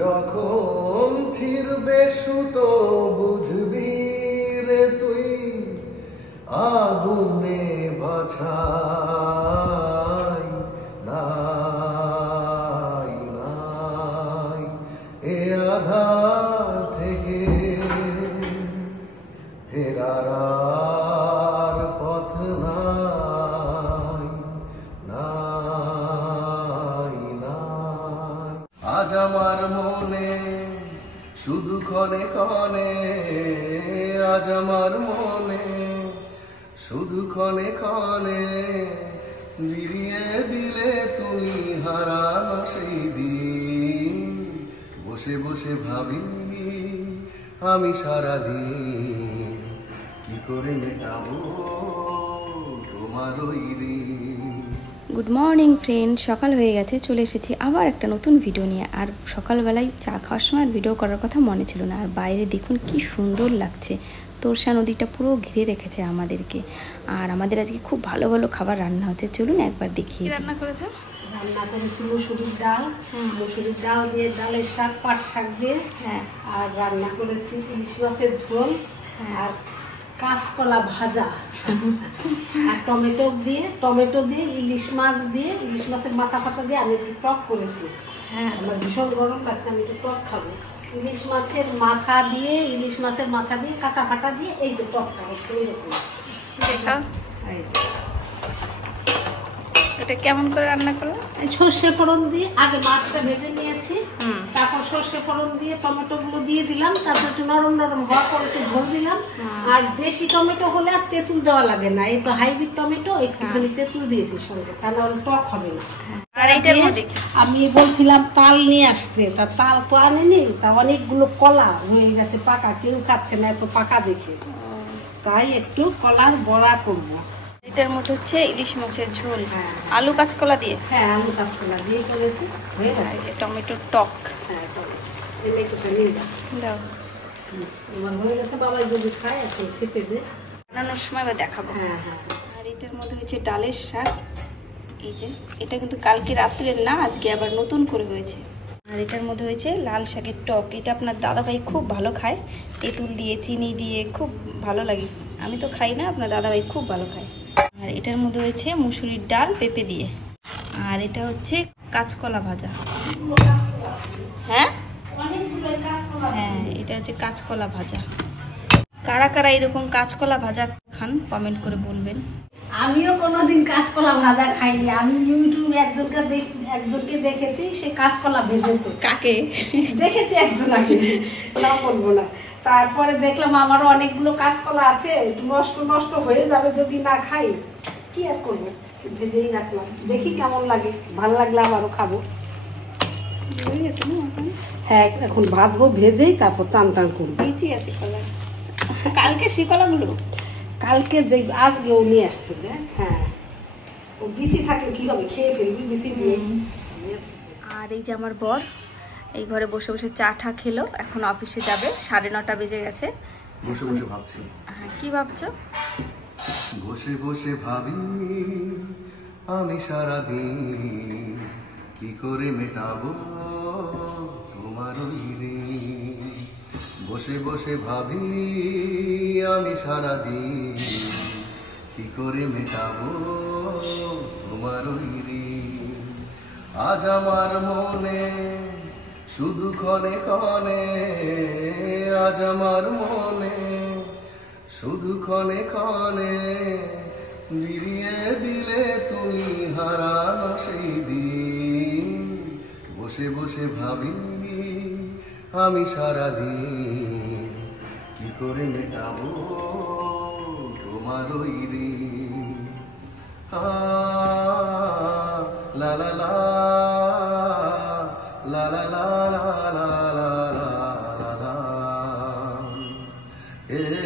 যখন ছিড়বে সুতো বুঝবি রে তুই আগুনে বাছাই নাই নাই এ আধার থেকে ফেরার আর পথ নাই নাই নাই আজ আমার মনে শুধু ক্ষণে ক্ষণে আজ আমার মনে শুধু ক্ষণে ক্ষণে বিরিয়ে দিলে তুমি হারানো সেই দিন বসে বসে ভাবি আমি সারাদিন কি করে মেটাবো তোমার ওই ঋণ। গুড মর্নিং ফ্রেন্ড, সকাল হয়ে গেছে, চলে এসেছি আবার একটা নতুন ভিডিও নিয়ে। আর সকালবেলায় চা খাওয়ার সময় ভিডিও করার কথা মনে ছিল না। আর বাইরে দেখুন কি সুন্দর লাগছে, তোরসা নদীটা পুরো ঘিরে রেখেছে আমাদেরকে। আর আমাদের আজকে খুব ভালো ভালো খাবার রান্না হচ্ছে, চলুন একবার দেখি। রান্না করেছো? রান্না করেছি মুসুরির ডাল, মুসুরির ডাল দিয়ে ডালের শাক, পাট শাক দিয়ে, হ্যাঁ, আর রান্না করেছি ইলিশ মাছের ঝোল, আর কাঁচকলা ভাজা, আর টমেটো দিয়ে ইলিশ মাছ দিয়ে, ইলিশ মাছের মাথা ফাতা দিয়ে আমি একটু টক করেছি। হ্যাঁ, আমার ভীষণ গরম লাগছে, আমি একটু টক খাবো। ইলিশ মাছের মাথা দিয়ে কাটা ফাটা দিয়ে এই যে টকটা হচ্ছে এইরকম। এটা কেমন করে রান্না করলো? সর্ষে ফোড়ন দিয়ে আগে মাছটা ভেজে নিয়েছি, তারপর সর্ষে ফোড়ন দিয়ে টমেটো গুলো দিয়ে দিলাম, তারপর একটু নরম নরম হওয়ার পর একটু ঝোল দিলাম। আর দেশি টমেটো হলে আর তেঁতুল দেওয়া লাগে না, এই তো হাইব্রিড টমেটো একটুখানি তেঁতুল দিয়েছি সঙ্গে, কারণ টক হবে না। আর এইটার মধ্যে আমি বলছিলাম তাল নিয়ে আসতে, তা তাল তো আনেনি, তা অনেকগুলো কলা হয়ে গেছে পাকা, কেউ খাচ্ছে না এত পাকা দেখে, তাই একটু কলার বড়া করবো। এটার মধ্যে হচ্ছে ইলিশ মাছের ঝোল, আলু কাঁচকলা দিয়ে, হ্যাঁ আলু কাঁচকলা দিয়ে করেছি, হয়ে গেছে। টমেটোর টক, হ্যাঁ এনে একটু নিয়ে যাও, দাও আমার হয়ে গেছে। বাবা যদি খায় এখন খেতে দে, বানানোর সময় বা দেখাবো। হ্যাঁ হ্যাঁ। আর এটার মধ্যে হচ্ছে ডালের শাক, এই যে এটা কিন্তু কালকে রাত্রের না, আজকে আবার নতুন করে হয়েছে। আর এটার মধ্যে হয়েছে লাল শাকের টক, এটা আপনার দাদাভাই খুব ভালো খায়, তেঁতুল দিয়ে চিনি দিয়ে খুব ভালো লাগে। আমি তো খাই না, আপনার দাদাভাই খুব ভালো খায়। আর এটার মধ্যে হয়েছে মুসুরির ডাল পেঁপে দিয়ে, আর এটা হচ্ছে কাঁচকলা ভাজা। হ্যাঁ হ্যাঁ, এটা হচ্ছে কাঁচকলা ভাজা। কারা কারা এরকম কাঁচকলা ভাজা খান কমেন্ট করে বলবেন। আমিও কোনোদিন কাঁচকলা ভাজা খাইনি, আমি ইউটিউবে একজনকে দেখেছি, সে কাঁচকলা ভেজেছে। কাকে দেখেছি? একজন আগে, বলবো না। তারপরে দেখলাম আমারও অনেকগুলো কাঁচকলা আছে, নষ্ট হয়ে যাবে যদি না খাই, কি আর করবো, ভেজেই রাখলাম, দেখি কেমন লাগে, ভালো লাগলে আবারও খাবো। হ্যাঁ এখন ভাজবো, ভেজেই তারপর চান টান করবো। বিচি আছে কলা, কালকে সেই কলাগুলো কালকে যে আজকে ও নিয়ে আসছে। হ্যাঁ ও বিচি থাকলে কি হবে, খেয়ে ফেলবি বিচি দিয়ে। আর এই যে আমার বর এই ঘরে বসে বসে চা ঠা খেলো, এখন অফিসে যাবে, 9:30 বেজে গেছে। বসে বসে ভাবছি। হ্যাঁ, কি ভাবছো? বসে বসে ভাবি আমি সারাদিন কি করে মেটাবো তোমার ওই ঋণ। বসে বসে ভাবি আমি সারাদিন কি করে মেটাবো তোমার ওই ঋণ। আজ আমার মনে শুধু ক্ষণে ক্ষণে, আজ আমার মনে শুধু ক্ষণে ক্ষণে বিরিয়ে দিলে তুমি হারানো সেই দিন বসে বসে ভাবি আমি সারাদিন কি করে মেটাবো তোমার ওই ঋণ। লা লা লা লা লা লা লা লা লা লা হে হে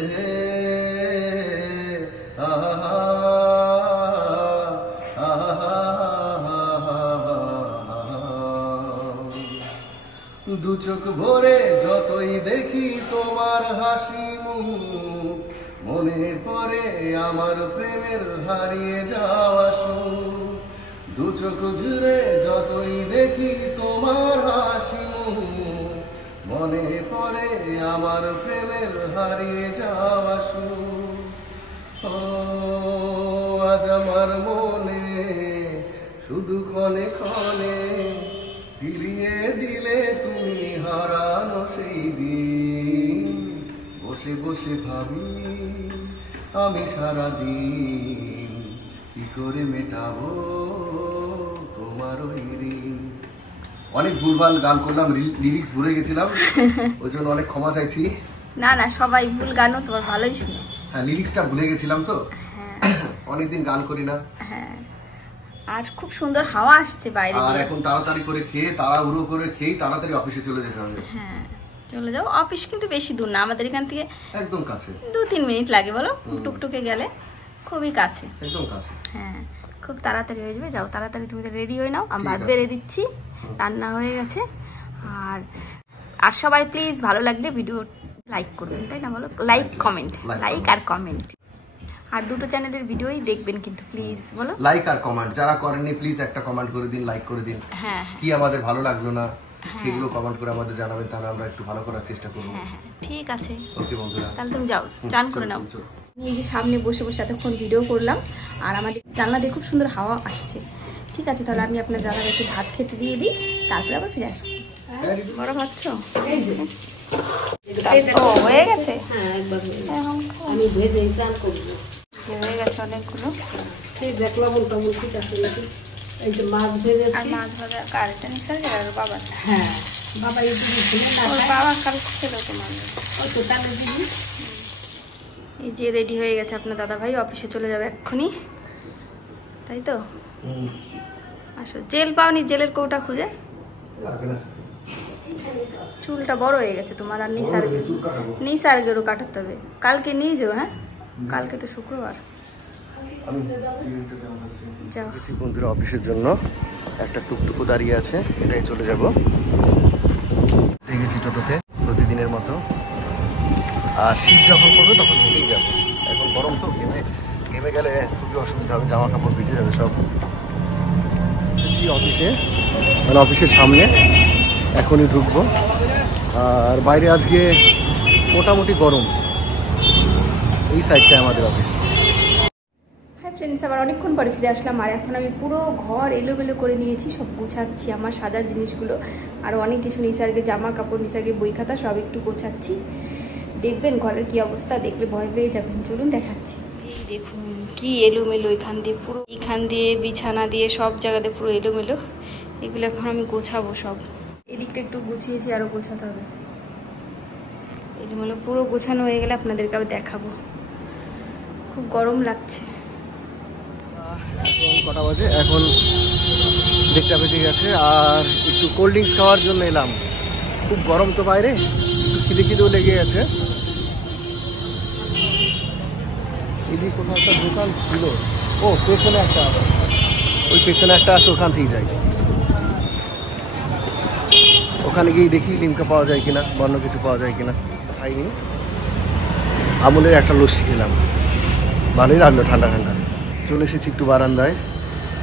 দু চোখ ভরে যতই দেখি তোমার হাসি মুখ, মনে পড়ে আমার প্রেমের হারিয়ে যাওয়া সুখ। দু চোখ জুড়ে যতই দেখি তোমার হাসি মুখ, মনে পড়ে আমার প্রেমের হারিয়ে যাওয়া সুর। ও আজ আমার মনে শুধু ক্ষণে ক্ষণে ফিরিয়ে দিলে তুমি হারানো সেই দিন। বসে বসে ভাবি আমি সারাদিন কি করে মেটাবো তোমার ওই ঋণ। অনেক ভুলভাল গান করলাম, লিরিক্স ভুলে গেছিলাম, ওই জন্য অনেক ক্ষমা চাইছি। না না, সবাই ভুল গানও তোমার ভালোই শুনে। হ্যাঁ, লিরিক্সটা ভুলে গেছিলাম তো, অনেকদিন গান করি না। হ্যাঁ, আর খুব সুন্দর হাওয়া আসছে বাইরে। আর এখন তাড়াতাড়ি করে খেয়ে তাড়াহুড়ো করে খেয়ে তাড়াতাড়ি অফিসে চলে যেতে হবে। হ্যাঁ চলে যাও, অফিস কিন্তু বেশি দূর না, আমাদের এখান থেকে একদম কাছে, 2-3 মিনিট লাগে বলো, টুকটুকে গেলে খুবই কাছে, একদম কাছে। হ্যাঁ খুব তাড়াতাড়ি হয়ে যাবে। যাও তাড়াতাড়ি তুমি রেডি হয়ে নাও, আমি ভাত বেড়ে দিচ্ছি, রান্না হয়ে গেছে। আর সবাই প্লিজ ভালো লাগলে ভিডিও লাইক করবেন, তাই না বলো? লাইক কমেন্ট, লাইক আর কমেন্ট, আর দুটো চ্যানেলের ভিডিওই দেখবেন কিন্তু প্লিজ বলো। লাইক আর কমেন্ট যারা করেননি প্লিজ একটা কমেন্ট করে দিন, লাইক করে দিন। হ্যাঁ কি আমাদের ভালো লাগলো না সেগুলো কমেন্ট করে আমাদের জানাবেন, তাহলে আমরা একটু ভালো করার চেষ্টা করব। হ্যাঁ হ্যাঁ ঠিক আছে, ওকে বন্ধুরা, তাহলে তুমি যাও চান করে নাও। এই যে সামনে বসে বসে এতক্ষণ ভিডিও করলাম, আর আমাদের জানলা দিয়ে খুব সুন্দর হাওয়া আসছে। ঠিক আছে, তাহলে আমি আপনার দাদাকে ভাত খেতে দিয়ে দিই, তারপরে আবার ফিরে আসছি। বড় ভাবছো ও হয়ে গেছে? আমি ভেজে চান করবো, হয়ে গেছে অনেকগুলো। সেই দেখলাম মোটামুটি ঠিক আছে নাকি। এই যে মাছ ভেজে, আর মাছ ভাজা কারেন্টটা নিশ্চয় আর বাবা। হ্যাঁ বাবা এই দিদি ছিল না, ওর বাবা কাল ছিল তোমার। ওই তো তাহলে দিদি। এই যে রেডি হয়ে গেছে আপনার দাদা ভাই, অফিসে চলে যাবে এক্ষুনি, তাই তো? আসো, জেল পাওনি? জেলের কৌটা খুঁজে। চুলটা বড় হয়ে গেছে তোমার, আর নিসার্গেরও কাটাতে হবে। কালকে নিয়ে যাও। হ্যাঁ কালকে তো শুক্রবার। যাও বন্ধুরা, অফিসের জন্য একটা টুকটুকু দাঁড়িয়ে আছে, এটাই চলে যাব। গেছি টোটোতে প্রতিদিনের মতো, আর শীত যখন পড়বে তখন হেঁটেই যাবো। এখন গরম তো, ঘেমে গেলে খুবই অসুবিধা হবে, জামা কাপড় ভিজে যাবে সব। অফিসে মানে অফিসের সামনে এখনই ঢুকবো, আর বাইরে আজকে মোটামুটি গরম, এই সাইডটায় আমাদের অফিস। হ্যাঁ ফ্রেন্ডস, আবার অনেকক্ষণ পরে ফিরে আসলাম, আর এখন আমি পুরো ঘর এলোমেলো করে নিয়েছি, সব গোছাচ্ছি আমার সাজার জিনিসগুলো, আর অনেক কিছু নিসার্গের জামা কাপড়, নিসার্গের বই খাতা সব একটু গোছাচ্ছি। দেখবেন ঘরের কি অবস্থা, দেখলে ভয় পেয়ে যাবেন। চলুন দেখাচ্ছি। এই দেখুন কি এলোমেলো, এখান দিয়ে পুরো, এখান দিয়ে বিছানা দিয়ে সব জায়গাতে পুরো এলোমেলো। এগুলো এখন আমি গোছাবো সব। এদিকটা একটু গুছিয়েছি, আরও গোছাতে হবে। এলোমেলো পুরো গোছানো হয়ে গেলে আপনাদেরকে আবার দেখাবো। খুব গরম লাগছে। এখন কটা বাজে? এখন 1:30 বেজে গেছে, আর একটু কোল্ড ড্রিঙ্কস খাওয়ার জন্য এলাম। খুব গরম তো বাইরে, একটু খিদেও লেগে গেছে। এদিকে কোথাও একটা দোকান ছিল, ও পেছনে একটা, ওই পেছনে একটা আছে, ওখান থেকেই যাই। ওখানে গিয়ে দেখি লিমকা পাওয়া যায় কিনা, অন্য কিছু পাওয়া যায় কিনা। খাইনি, আমুলের একটা লস্যি খেলাম, ভালোই লাগলো, ঠান্ডা ঠান্ডা। চলে এসেছি একটু বারান্দায়,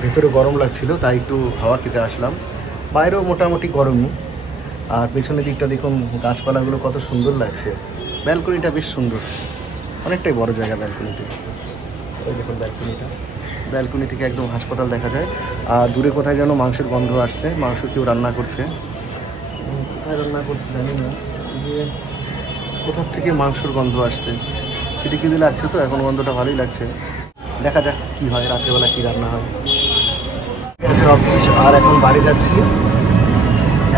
ভেতরে গরম লাগছিল তাই একটু হাওয়া খেতে আসলাম। বাইরেও মোটামুটি গরমই, আর পেছনের দিকটা দেখুন গাছপালাগুলো কত সুন্দর লাগছে। ব্যালকনিটা বেশ সুন্দর, অনেকটাই বড় জায়গা ব্যালকনিতে। ওই দেখুন ব্যালকনি থেকে একদম হাসপাতাল দেখা যায়। আর দূরে কোথায় যেন মাংসের গন্ধ আসছে, মাংস কেউ রান্না করছে। কোথায় রান্না করছে জানি না, কোথার থেকে মাংসর গন্ধ আসছে। খিদে লাগছে তো, এখন গন্ধটা ভালোই লাগছে। দেখা যাক কি হয়, রাত্রেবেলা কি রান্না হয়। অফিস, আর এখন বাড়ি যাচ্ছি।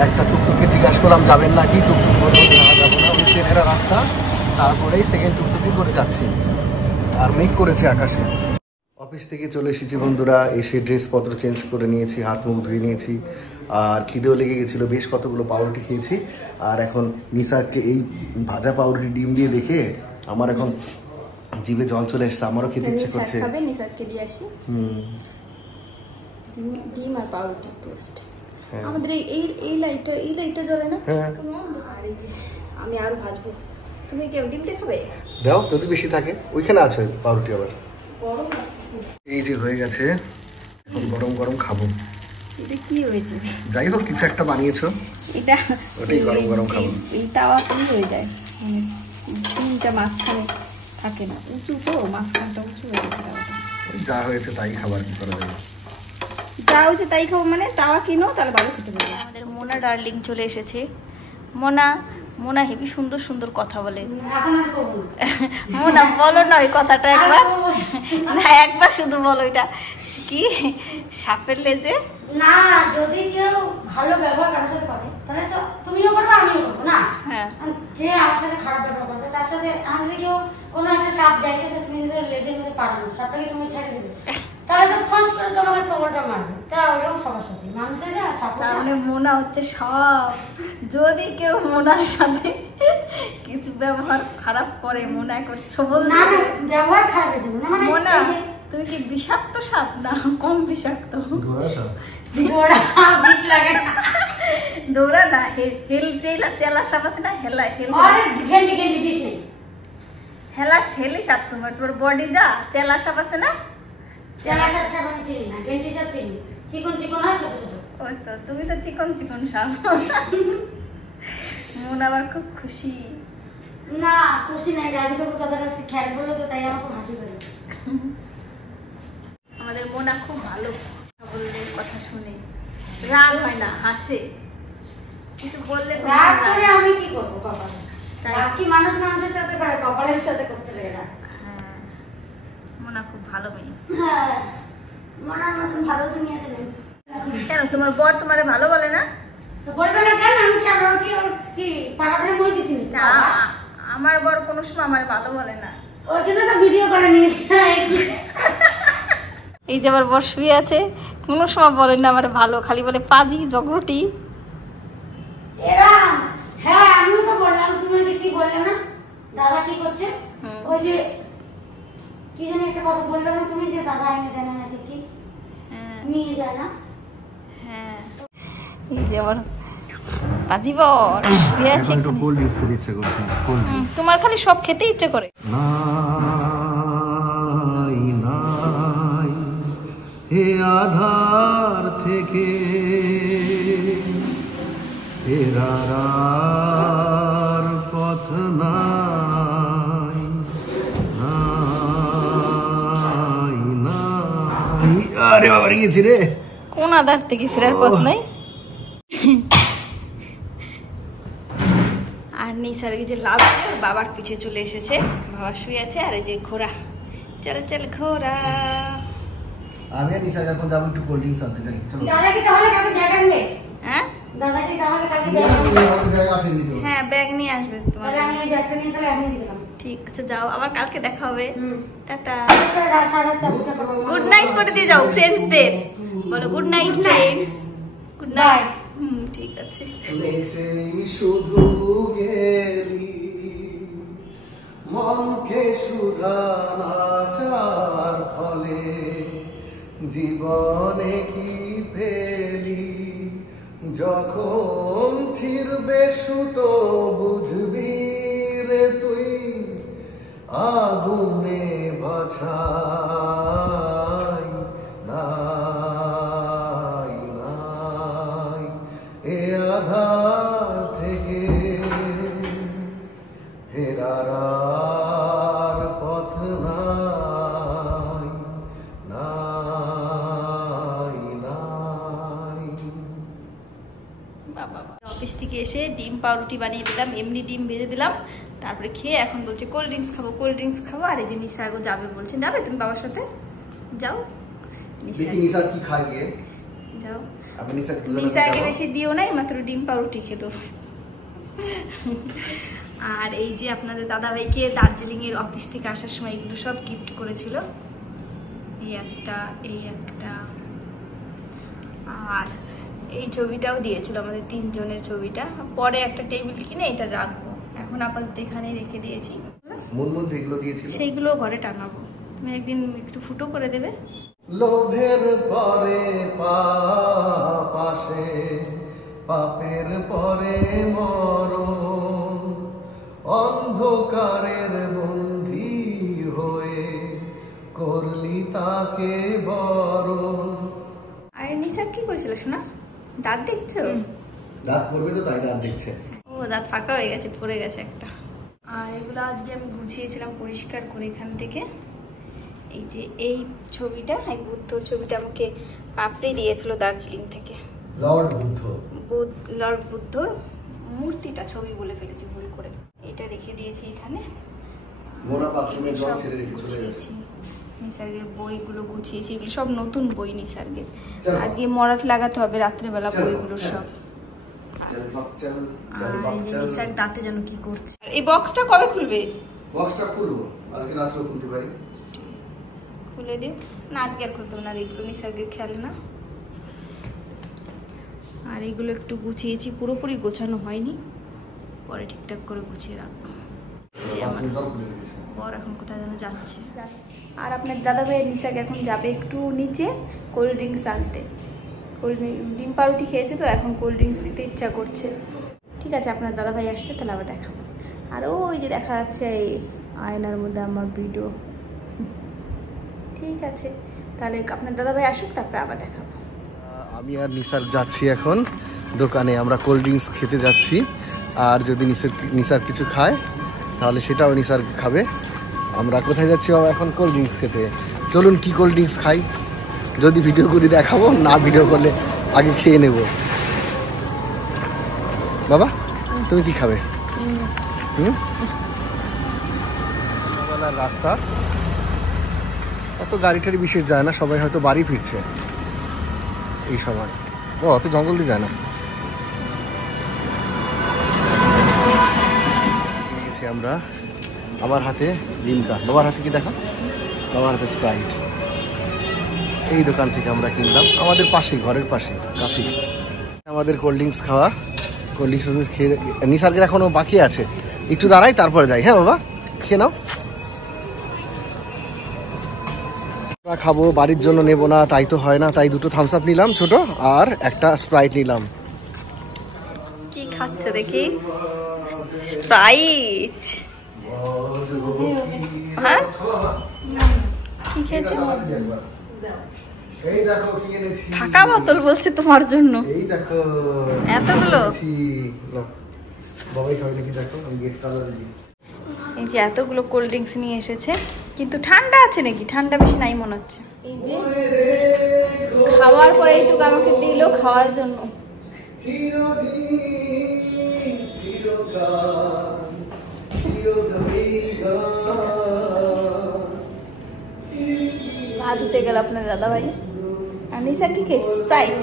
একটা টুকটুকে জিজ্ঞাসা করলাম যাবেন নাকি, টুকটুক বললো না যাবো না, ওই ট্রেনেরা রাস্তা, তারপরেই সেকেন্ড টুকটুকি করে যাচ্ছি। আর মেঘ করেছে আকাশে। অফিস থেকে চলে এসেছি বন্ধুরা, এসে ড্রেসপত্র চেঞ্জ করে নিয়েছি, হাত মুখ ধুয়ে নিয়েছি, আর খিদেও লেগে গেছিলো, বেশ কতগুলো পাউরুটি খেয়েছি। আর এখন নিসারকে এই ভাজা পাউরুটি ডিম দিয়ে দেখে আমার এখন জিভে জল চলে এসছে, আমারও খেতে ইচ্ছে করছে। নিসারকে দিয়ে আসি ডিম আর পাউরুটি টোস্ট। আমাদের এই লাইটটা জ্বলে না, আর এই যে আমি আরো ভাজবো। তুমি কেউ ডিম দেখাবে? দাও যদি বেশি থাকে, ওইখানে আছে পাউরুটি। আবার গরম এই যে হয়ে গেছে, এখন গরম গরম খাবো। এটা কি হয়েছে? যাই হোক কিছু একটা বানিয়েছো, এটা ওটাই গরম গরম খাবো। এই তাওয়াতেই হয়ে যায়, মানে তিনটা মাঝখানে থাকে না, উঁচু তো মাঝখানটা উঁচু হয়ে গেছে তাওয়াটা। যা হয়েছে তাই খাবার, কি করা যাবে। যা হয়েছে তাই খাবো মানে তাওয়া কিনো তাহলে ভালো খেতে পারবে। আমাদের মোনা ডার্লিং চলে এসেছে। মোনা মোনা হেবি সুন্দর সুন্দর কথা বলে। মোনা বলো না ওই কথাটা একবার, না একবার শুধু বলো। এটা কি সাপের লেজে না, যদি কেউ ভালো ব্যবহার কারোর সাথে করে তাহলে তো তুমিও করবে আমিও করবো না। হ্যাঁ, যে আমার সাথে খারাপ ব্যবহার করবে তার সাথে আমি যদি কেউ কোনো একটা সাপ যাইতেছে, তুমি যদি লেজের মধ্যে পারবে সাপটাকে তুমি ছেড়ে দেবে, তাহলে তো ফোঁস করে তোমাকে সবলটা মারবে। তা ওইরকম সবার সাথে মানুষের যা সাপ, তাহলে মোনা হচ্ছে সাপ। যদি কেউ মোনার সাথে কিছু ব্যবহার খারাপ করে, মোনা করে সবল না না ব্যবহার খারাপ হয়ে যাবে না। মানে মোনা তুমি কি বিষাক্ত সাপ না কম বিষাক্ত? দৌড়া বিষ লাগে না, দৌড়া না, হেল চেলা সাপ আছে না, হেলা আরে ঘেন্ডি ঘেন্ডি বিষ নেই, হেলা হেলি সাপ। তোমার বডি যা চেলা সাপ আছে না, চেলা সাপ আমি চিনি না, ঘেন্ডি সাপ চিনি, চিকন চিকন হয় ছোট ছোট। ওই তো তুমি তো চিকন চিকন সাপ। মন আবার খুব খুশি। না খুশি নাই, রাজীবের কথাটা খেয়াল করলো তো তাই আমার খুব হাসি পায়। আমাদের মোনা খুব ভালো কথা বললে, কথা শুনে রাগ হয় না, হাসে। কিছু বললে রাগ করে আমি কি করবো কপালে? তাই? রাগ কি মানুষ মানুষের সাথে করে, কপালের সাথে করতে লাগে রাগ। হ্যাঁ, মোনা খুব ভালো মেয়ে। হ্যাঁ, মনার মতন ভালো দুনিয়াতে নেই। কেন তোমার বর তোমারে ভালো বলে না? তো বলবে না কেন? আমি কেন ওর কি পাকা ধরে মই দিছি নাকি? না, আমার বর কোনো সময় আমার ভালো বলে না। ওর জন্য তো ভিডিও করে নিয়েছি। এই যে আমার বর শুয়ে আছে, কোনো সময় বলেন না আমার ভালো, খালি বলে পাজি জগরুটি। এরাম হ্যাঁ, আমিও তো বললাম, তুমি যে কি বললে না দাদা কি করছে, ওই যে কি জানি একটা কথা বললে না তুমি, যে দাদা এনে দেয় না নাকি কি নিয়ে যায় না। হ্যাঁ, এই যে আমার পাজি বর শুয়ে আছে। একটু কোল্ড ড্রিঙ্কস খেতে ইচ্ছে করছে। কোল্ড ড্রিঙ্কস তোমার খালি সব খেতে ইচ্ছে করে। নাই নাই হে আধার থেকে ফেরার পথ নাই নাই নাই। আরে বাবা রে গেছি রে। কোন আধার থেকে ফেরার পথ নাই? আর নিসার যে লাভ বাবার পিঠে চলে এসেছে, বাবা শুয়ে আছে। আর এই যে ঘোড়া, চল চল ঘোড়া। আমি আর নিশা এখন যাবো একটু কোল্ড ড্রিঙ্কস আনতে যাই। চলো। দাদা কি তাহলে কালকে ব্যাগ আনবে? হ্যাঁ দাদা কি তাহলে কালকে নিয়ে ব্যাগ আসবো, আনবে? আমাদের জায়গা আছে এমনিতেও। হ্যাঁ, ব্যাগ নিয়ে আসবে তোমার তাহলে আমি জন্য। এই ব্যাগটা নিয়ে তাহলে আমি গেলাম। ঠিক আছে, যাও, আবার কালকে দেখা হবে। টাটা, সাড়ে গুড নাইট করে দিয়ে যাও ফ্রেন্ডসদের। বলো good night friends, good night. ঠিক আছে। নেচেই শুধু গেলি মনকে সুধানাচার ফলে জীবনে কি পেলি যখন ছিড়বে সুতো বুঝবি রে তুই আগুনে বাছাই নাই নাই এ আধার থেকে ফেরার পথ নাই নাই নাই। বাবা, অফিস থেকে এসে ডিম পাউরুটি বানিয়ে দিলাম, এমনি ডিম ভেজে দিলাম, তারপরে খেয়ে এখন বলছে কোল্ড ড্রিঙ্কস খাবো, কোল্ড ড্রিঙ্কস খাবো। আর এই যে নিশা আগো যাবে বলছেন, যাবে তুমি বাবার সাথে? যাও নিশা, দেখি নিশা কি খায় গিয়ে। যাও। আমি নিশাকে নিশাকে বেশি দিও নাই, মাত্র ডিম পাউরুটি খেলো। আর এই যে আপনাদের দাদাভাইকে দার্জিলিংয়ের অফিস থেকে আসার সময় এগুলো সব গিফট করেছিল। এই একটা, এই একটা, আর এই ছবিটাও দিয়েছিল আমাদের তিনজনের ছবিটা। পরে একটা টেবিল কিনে এটা রাখবো, এখন আপাতত এখানেই রেখে দিয়েছি। মুনমুন যেগুলো দিয়েছিল সেইগুলো ঘরে টাঙাবো, তুমি একদিন একটু ফুটো করে দেবে। লোভের পরে পাপ আসে, পাপের পরে মরণ, অন্ধকারের বন্দী হয়ে করলি তাকে বরণ। আর নিশা কি করেছিল হয়েছিল শোনা? দাঁত দেখছো? দাঁত পড়বে তো তাই দাঁত দেখছে। ও দাঁত ফাঁকা হয়ে গেছে, পড়ে গেছে একটা। আর এগুলো আজকে আমি গুছিয়েছিলাম পরিষ্কার করে এখান থেকে। এই যে এই ছবিটা, এই বুদ্ধর ছবিটা আমাকে পাপড়ি দিয়েছিল দার্জিলিং থেকে। লর্ড বুদ্ধর মূর্তিটা ছবি বলে ফেলেছি ভুল করে, এটা রেখে দিয়েছি এখানে। নিসর্গের বইগুলো গুছিয়েছি, এগুলো সব নতুন বই নিসর্গের। আজকে মরাট লাগাতে হবে রাত্রেবেলা বইগুলো সব। নিসর্গ দাঁতে যেন কি করছে। এই বক্সটা কবে খুলবে? বক্সটা খুলবো আজকে রাত্রে খুলতে পারি। খুলে দিও না, আজকে আর খুলতে হবে না, এগুলো নিসর্গের খেয়াল না। আর এগুলো একটু গুছিয়েছি, পুরোপুরি গোছানো হয়নি, পরে ঠিকঠাক করে গুছিয়ে রাখবো। যে আমার বর এখন কোথায় যেন যাচ্ছে। আর আপনার দাদা ভাইয়ের নিসর্গ এখন যাবে একটু নিচে কোল্ড ড্রিঙ্কস আনতে। ডিম পাউরুটি খেয়েছে তো এখন কোল্ড ড্রিঙ্কস খেতে ইচ্ছা করছে। ঠিক আছে, আপনার দাদা ভাই আসতে তাহলে আবার দেখাবো। আর ওই যে দেখা যাচ্ছে এই আয়নার মধ্যে আমার ভিডিও। ঠিক আছে, তাহলে আপনার দাদা ভাই আসুক, তারপরে আবার দেখাবো। আমি আর নিসার যাচ্ছি এখন দোকানে, আমরা কোল্ড ড্রিঙ্কস খেতে যাচ্ছি। আর যদি নিসার কিছু খায় তাহলে সেটাও নিসার খাবে। আমরা কোথায় যাচ্ছি বাবা এখন? কোল্ড ড্রিঙ্কস খেতে। চলুন কি কোল্ড ড্রিঙ্কস খাই, যদি ভিডিও করে দেখাবো, না ভিডিও করলে আগে খেয়ে নেব। বাবা তুমি কি খাবে? রাস্তা অত গাড়ি টাড়ি বিশেষ যায় না, সবাই হয়তো বাড়ি ফিরছে এই সময়। ও অত জঙ্গল দিয়ে যায় না। আমরা আমার হাতে লিমকা, বাবার হাতে কি দেখা? বাবার হাতে স্প্রাইট। এই দোকান থেকে আমরা কিনলাম, আমাদের পাশেই, ঘরের পাশে কাছেই। আমাদের কোল্ড ড্রিঙ্কস খাওয়া, কোল্ড ড্রিঙ্কস খেয়ে নিসার্গের এখনও বাকি আছে, একটু দাঁড়াই তারপরে যাই। হ্যাঁ বাবা খেয়ে নাও। খাবো, বাড়ির জন্য নেবো না তাই তো হয় না, তাই দুটো থামস আপ নিলাম ছোট, আর একটা স্প্রাইট নিলাম। কি খাচ্ছ দেখি? স্প্রাইট। হ্যাঁ কি খেয়েছো? এই দেখো কি এনেছি। ফাঁকা বোতল বলছে তোমার জন্য। এই দেখো এতগুলো। বাবাই খাবে নাকি দেখো, আমি গেট তালা দিই। এই যে এতগুলো কোল্ড ড্রিঙ্কস নিয়ে এসেছে, কিন্তু ঠান্ডা আছে নাকি? ঠান্ডা বেশি নাই মনে হচ্ছে। এই যে খাওয়ার পরে এইটুকু আমাকে দিল খাওয়ার জন্য। পা ধুতে গেল আপনার দাদা ভাই। আর নিসার কি খেয়েছে? স্প্রাইট।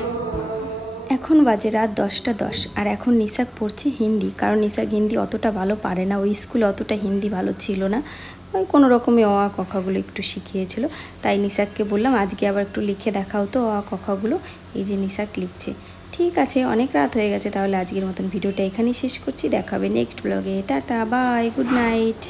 এখন বাজে রাত 10টা 10, আর এখন নিসাক পড়ছে হিন্দি, কারণ নিসাক হিন্দি অতটা ভালো পারে না, ওই স্কুলে অতটা হিন্দি ভালো ছিল না, ওই কোনো রকমই অ আ কথাগুলো একটু শিখিয়েছিল। তাই নিসাককে বললাম আজকে আবার একটু লিখে দেখাও তো অ আ কথাগুলো। এই যে নিসাক লিখছে। ঠিক আছে, অনেক রাত হয়ে গেছে, তাহলে আজকের মতন ভিডিওটা এখানেই শেষ করছি। দেখা হবে নেক্সট ব্লগে। টাটা, বাই, গুড নাইট।